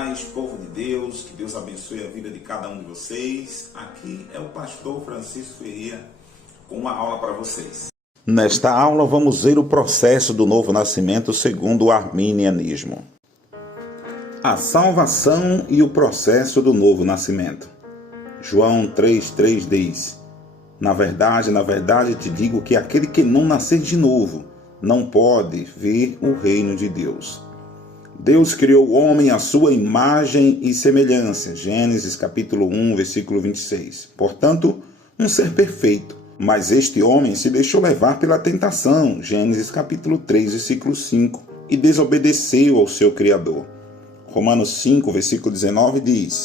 paz, povo de Deus, que Deus abençoe a vida de cada um de vocês. Aqui é o pastor Francisco Ferreira com uma aula para vocês. Nesta aula vamos ver o processo do novo nascimento segundo o arminianismo. A salvação e o processo do novo nascimento. João 3,3 diz: na verdade, te digo que aquele que não nascer de novo não pode ver o reino de Deus. Deus criou o homem à sua imagem e semelhança. Gênesis capítulo 1, versículo 26. Portanto, um ser perfeito. Mas este homem se deixou levar pela tentação. Gênesis capítulo 3, versículo 5. E desobedeceu ao seu Criador. Romanos 5, versículo 19 diz: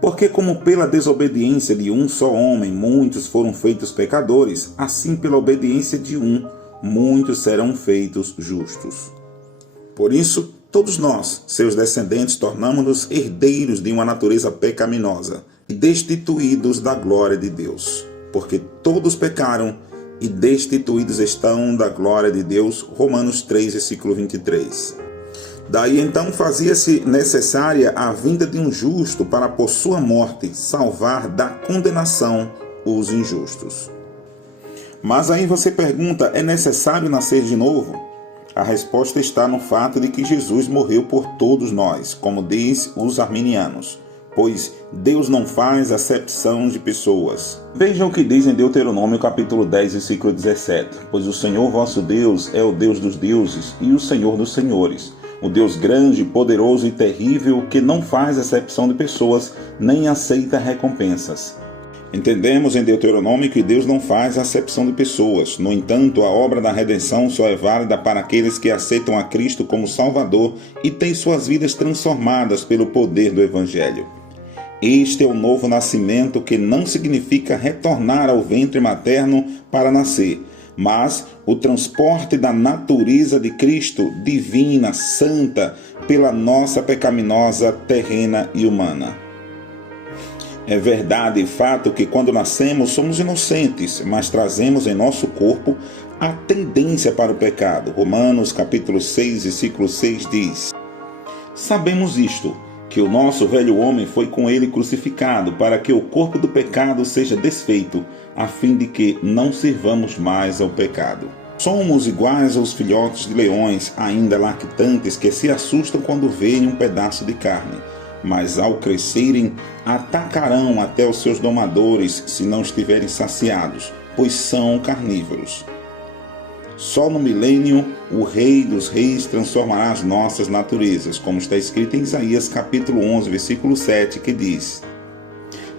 porque como pela desobediência de um só homem muitos foram feitos pecadores, assim pela obediência de um, muitos serão feitos justos. Por isso, todos nós, seus descendentes, tornamos-nos herdeiros de uma natureza pecaminosa e destituídos da glória de Deus. Porque todos pecaram e destituídos estão da glória de Deus. Romanos 3, versículo 23. Daí então fazia-se necessária a vinda de um justo para, por sua morte, salvar da condenação os injustos. Mas aí você pergunta, é necessário nascer de novo? A resposta está no fato de que Jesus morreu por todos nós, como diz os arminianos, pois Deus não faz acepção de pessoas. Veja o que diz em Deuteronômio capítulo 10, versículo 17. Pois o Senhor vosso Deus é o Deus dos deuses e o Senhor dos senhores, o Deus grande, poderoso e terrível, que não faz acepção de pessoas, nem aceita recompensas. Entendemos em Deuteronômio que Deus não faz acepção de pessoas. No entanto, a obra da redenção só é válida para aqueles que aceitam a Cristo como Salvador e têm suas vidas transformadas pelo poder do Evangelho. Este é o novo nascimento, que não significa retornar ao ventre materno para nascer, mas o transporte da natureza de Cristo, divina, santa, pela nossa pecaminosa, terrena e humana. É verdade e fato que quando nascemos somos inocentes, mas trazemos em nosso corpo a tendência para o pecado. Romanos capítulo 6, versículo 6 diz: sabemos isto, que o nosso velho homem foi com ele crucificado, para que o corpo do pecado seja desfeito, a fim de que não sirvamos mais ao pecado. Somos iguais aos filhotes de leões, ainda lactantes, que se assustam quando veem um pedaço de carne. Mas ao crescerem, atacarão até os seus domadores, se não estiverem saciados, pois são carnívoros. Só no milênio, o Rei dos Reis transformará as nossas naturezas, como está escrito em Isaías capítulo 11, versículo 7, que diz: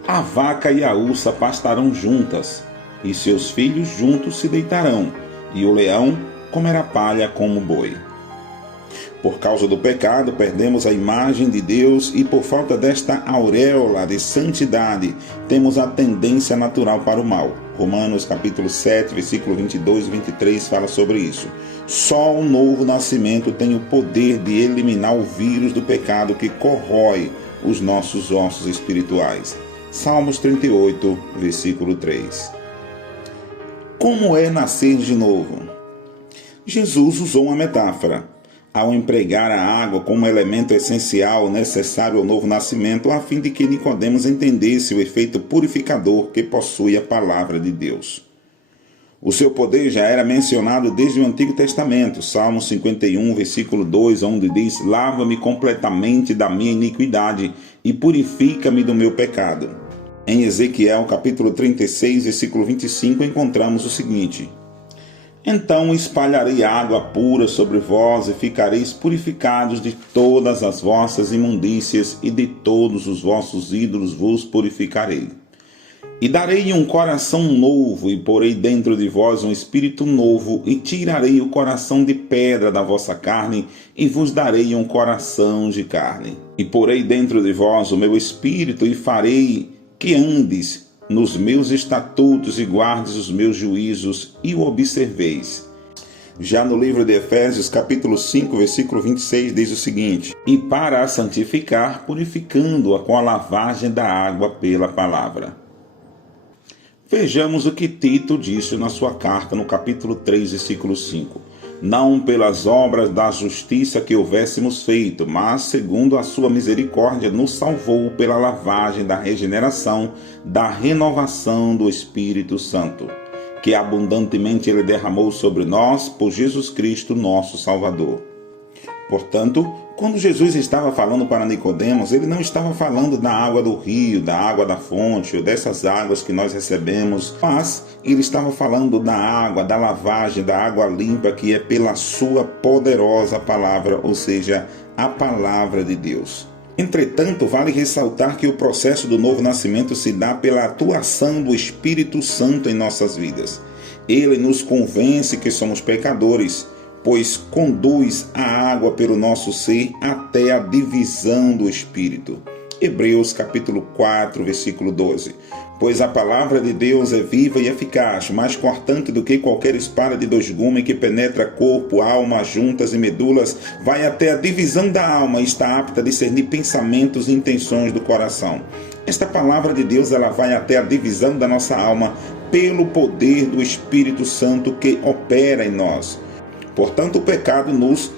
a vaca e a ursa pastarão juntas, e seus filhos juntos se deitarão, e o leão comerá palha como o boi. Por causa do pecado, perdemos a imagem de Deus e por falta desta auréola de santidade, temos a tendência natural para o mal. Romanos capítulo 7, versículo 22 e 23 fala sobre isso. Só o novo nascimento tem o poder de eliminar o vírus do pecado que corrói os nossos ossos espirituais. Salmos 38, versículo 3. Como é nascer de novo? Jesus usou uma metáfora ao empregar a água como elemento essencial necessário ao novo nascimento, a fim de que Nicodemos entendesse o efeito purificador que possui a palavra de Deus. O seu poder já era mencionado desde o Antigo Testamento, Salmo 51, versículo 2, onde diz: lava-me completamente da minha iniquidade e purifica-me do meu pecado. Em Ezequiel capítulo 36, versículo 25, encontramos o seguinte: então espalharei água pura sobre vós e ficareis purificados de todas as vossas imundícias e de todos os vossos ídolos vos purificarei. E darei um coração novo e porei dentro de vós um espírito novo e tirarei o coração de pedra da vossa carne e vos darei um coração de carne. E porei dentro de vós o meu espírito e farei que andes nos meus estatutos e guardes os meus juízos e o observeis. Já no livro de Efésios, capítulo 5, versículo 26, diz o seguinte: e para a santificar, purificando-a com a lavagem da água pela palavra. Vejamos o que Tito disse na sua carta, no capítulo 3, versículo 5. não pelas obras da justiça que houvéssemos feito, mas segundo a sua misericórdia nos salvou pela lavagem da regeneração, da renovação do Espírito Santo, que abundantemente ele derramou sobre nós por Jesus Cristo, nosso Salvador. Portanto, quando Jesus estava falando para Nicodemos, ele não estava falando da água do rio, da água da fonte, ou dessas águas que nós recebemos, mas ele estava falando da água, da lavagem, da água limpa, que é pela sua poderosa palavra, ou seja, a palavra de Deus. Entretanto, vale ressaltar que o processo do novo nascimento se dá pela atuação do Espírito Santo em nossas vidas. Ele nos convence que somos pecadores, pois conduz a água pelo nosso ser até a divisão do Espírito. Hebreus capítulo 4, versículo 12. Pois a palavra de Deus é viva e eficaz, mais cortante do que qualquer espada de dois gumes, que penetra corpo, alma, juntas e medulas, vai até a divisão da alma e está apta a discernir pensamentos e intenções do coração. Esta palavra de Deus, ela vai até a divisão da nossa alma pelo poder do Espírito Santo que opera em nós. Portanto, o pecado nos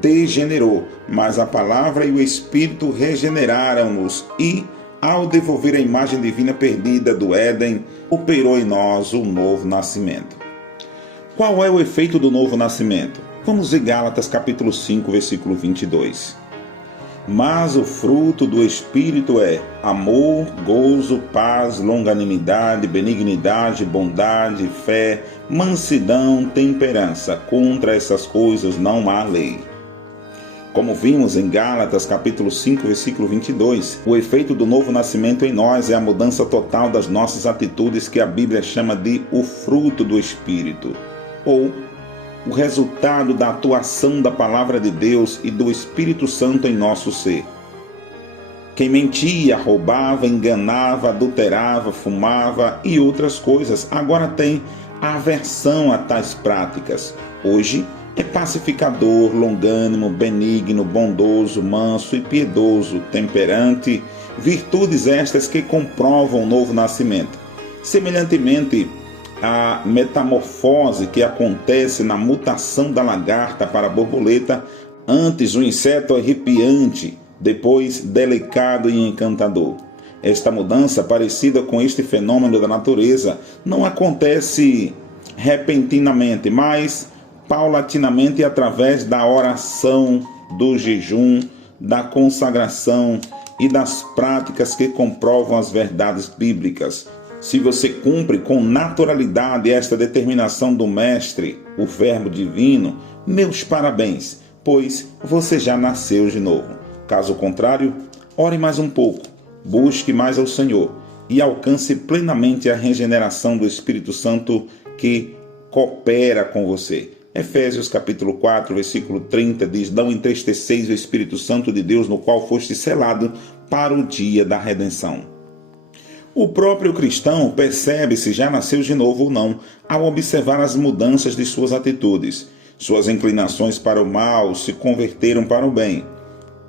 degenerou, mas a palavra e o Espírito regeneraram-nos e, ao devolver a imagem divina perdida do Éden, operou em nós o novo nascimento. Qual é o efeito do novo nascimento? Vamos ver Gálatas capítulo 5, versículo 22. Mas o fruto do Espírito é amor, gozo, paz, longanimidade, benignidade, bondade, fé, mansidão, temperança. Contra essas coisas não há lei. Como vimos em Gálatas capítulo 5, versículo 22, o efeito do novo nascimento em nós é a mudança total das nossas atitudes, que a Bíblia chama de o fruto do Espírito, ou o resultado da atuação da palavra de Deus e do Espírito Santo em nosso ser. Quem mentia, roubava, enganava, adulterava, fumava e outras coisas, agora tem aversão a tais práticas. Hoje é pacificador, longânimo, benigno, bondoso, manso e piedoso, temperante, virtudes estas que comprovam o novo nascimento. Semelhantemente, a metamorfose que acontece na mutação da lagarta para a borboleta, antes um inseto arrepiante, depois delicado e encantador. Esta mudança, parecida com este fenômeno da natureza, não acontece repentinamente, mas paulatinamente através da oração, do jejum, da consagração e das práticas que comprovam as verdades bíblicas. Se você cumpre com naturalidade esta determinação do Mestre, o Verbo Divino, meus parabéns, pois você já nasceu de novo. Caso contrário, ore mais um pouco, busque mais ao Senhor e alcance plenamente a regeneração do Espírito Santo que coopera com você. Efésios capítulo 4, versículo 30 diz: não entristeceis o Espírito Santo de Deus, no qual foste selado para o dia da redenção. O próprio cristão percebe se já nasceu de novo ou não ao observar as mudanças de suas atitudes. Suas inclinações para o mal se converteram para o bem.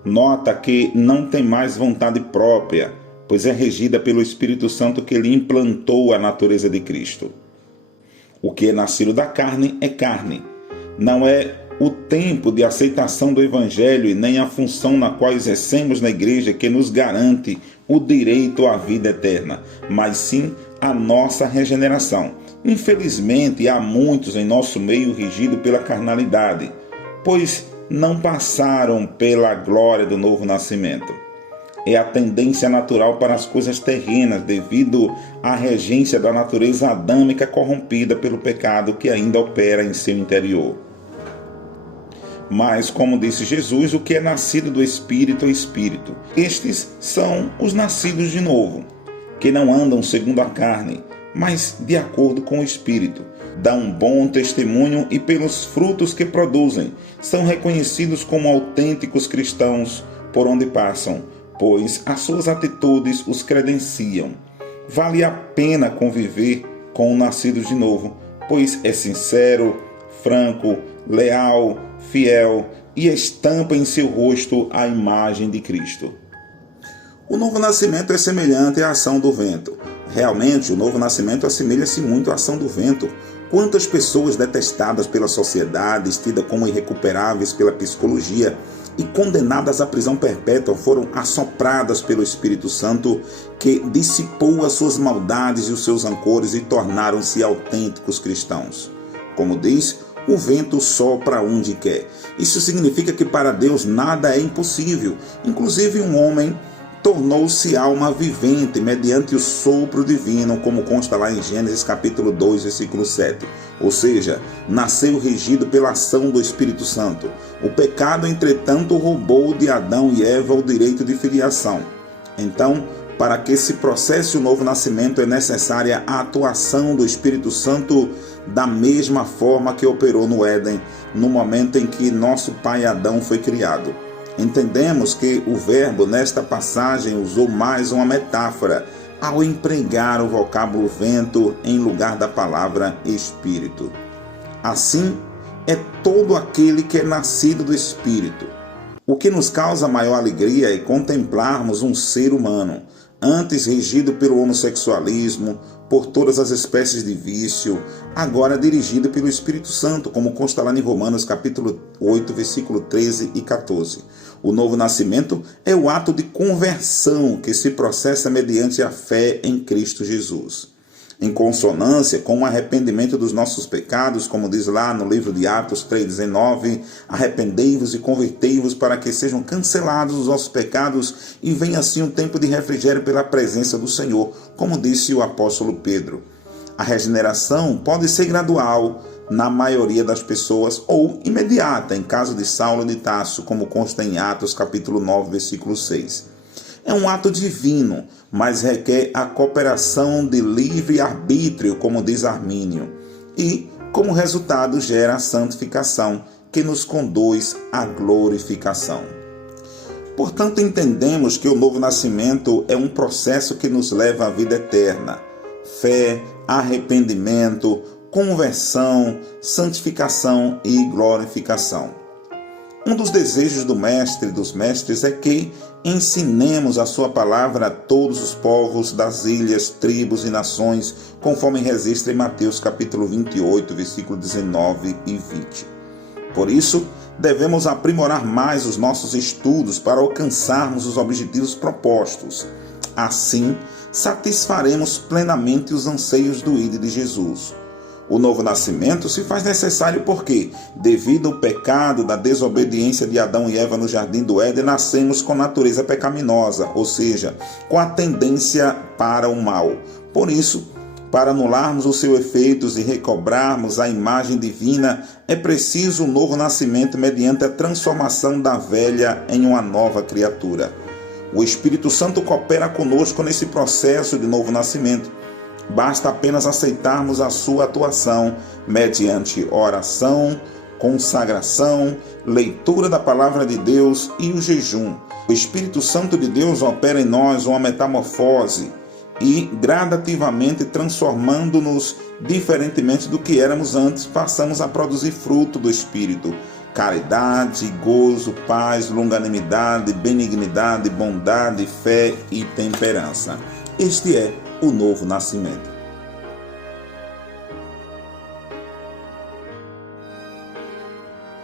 Nota que não tem mais vontade própria, pois é regida pelo Espírito Santo que lhe implantou a natureza de Cristo. O que é nascido da carne é carne. Não é o tempo de aceitação do Evangelho e nem a função na qual exercemos na igreja que nos garante o direito à vida eterna, mas sim a nossa regeneração. Infelizmente, há muitos em nosso meio regidos pela carnalidade, pois não passaram pela glória do novo nascimento. É a tendência natural para as coisas terrenas, devido à regência da natureza adâmica corrompida pelo pecado que ainda opera em seu interior. Mas, como disse Jesus, o que é nascido do Espírito é Espírito. Estes são os nascidos de novo, que não andam segundo a carne, mas de acordo com o Espírito. Dão bom testemunho e pelos frutos que produzem, são reconhecidos como autênticos cristãos por onde passam, pois as suas atitudes os credenciam. Vale a pena conviver com o nascido de novo, pois é sincero, franco, leal, fiel e estampa em seu rosto a imagem de Cristo. O novo nascimento é semelhante à ação do vento. Realmente, o novo nascimento assemelha-se muito à ação do vento. Quantas pessoas detestadas pela sociedade, tidas como irrecuperáveis pela psicologia e condenadas à prisão perpétua foram assopradas pelo Espírito Santo, que dissipou as suas maldades e os seus rancores e tornaram-se autênticos cristãos. Como diz, o vento sopra onde quer. Isso significa que para Deus nada é impossível. Inclusive um homem tornou-se alma vivente mediante o sopro divino, como consta lá em Gênesis capítulo 2, versículo 7. Ou seja, nasceu regido pela ação do Espírito Santo. O pecado, entretanto, roubou de Adão e Eva o direito de filiação. Então, para que se processe o novo nascimento, é necessária a atuação do Espírito Santo da mesma forma que operou no Éden, no momento em que nosso pai Adão foi criado. Entendemos que o verbo nesta passagem usou mais uma metáfora ao empregar o vocábulo vento em lugar da palavra espírito. Assim, é todo aquele que é nascido do Espírito. O que nos causa maior alegria é contemplarmos um ser humano, antes regido pelo homossexualismo, por todas as espécies de vício, agora dirigido pelo Espírito Santo, como consta lá em Romanos capítulo 8, versículo 13 e 14. O novo nascimento é o ato de conversão que se processa mediante a fé em Cristo Jesus. Em consonância com o arrependimento dos nossos pecados, como diz lá no livro de Atos 3,19, arrependei-vos e convertei-vos para que sejam cancelados os nossos pecados e venha assim um tempo de refrigério pela presença do Senhor, como disse o apóstolo Pedro. A regeneração pode ser gradual na maioria das pessoas ou imediata, em caso de Saulo de Tarso, como consta em Atos capítulo 9, versículo 6. É um ato divino, mas requer a cooperação de livre arbítrio, como diz Armínio, e, como resultado, gera a santificação, que nos conduz à glorificação. Portanto, entendemos que o novo nascimento é um processo que nos leva à vida eterna. Fé, arrependimento, conversão, santificação e glorificação. Um dos desejos do Mestre dos Mestres é que ensinemos a sua palavra a todos os povos das ilhas, tribos e nações, conforme registra em Mateus capítulo 28, versículo 19 e 20. Por isso, devemos aprimorar mais os nossos estudos para alcançarmos os objetivos propostos. Assim, satisfaremos plenamente os anseios do Ide de Jesus. O novo nascimento se faz necessário porque, devido ao pecado da desobediência de Adão e Eva no jardim do Éden, nascemos com natureza pecaminosa, ou seja, com a tendência para o mal. Por isso, para anularmos os seus efeitos e recobrarmos a imagem divina, é preciso um novo nascimento mediante a transformação da velha em uma nova criatura. O Espírito Santo coopera conosco nesse processo de novo nascimento. Basta apenas aceitarmos a sua atuação mediante oração, consagração, leitura da palavra de Deus e o jejum. O Espírito Santo de Deus opera em nós uma metamorfose e gradativamente transformando-nos diferentemente do que éramos antes, passamos a produzir fruto do Espírito: caridade, gozo, paz, longanimidade, benignidade, bondade, fé e temperança. Este é o novo nascimento.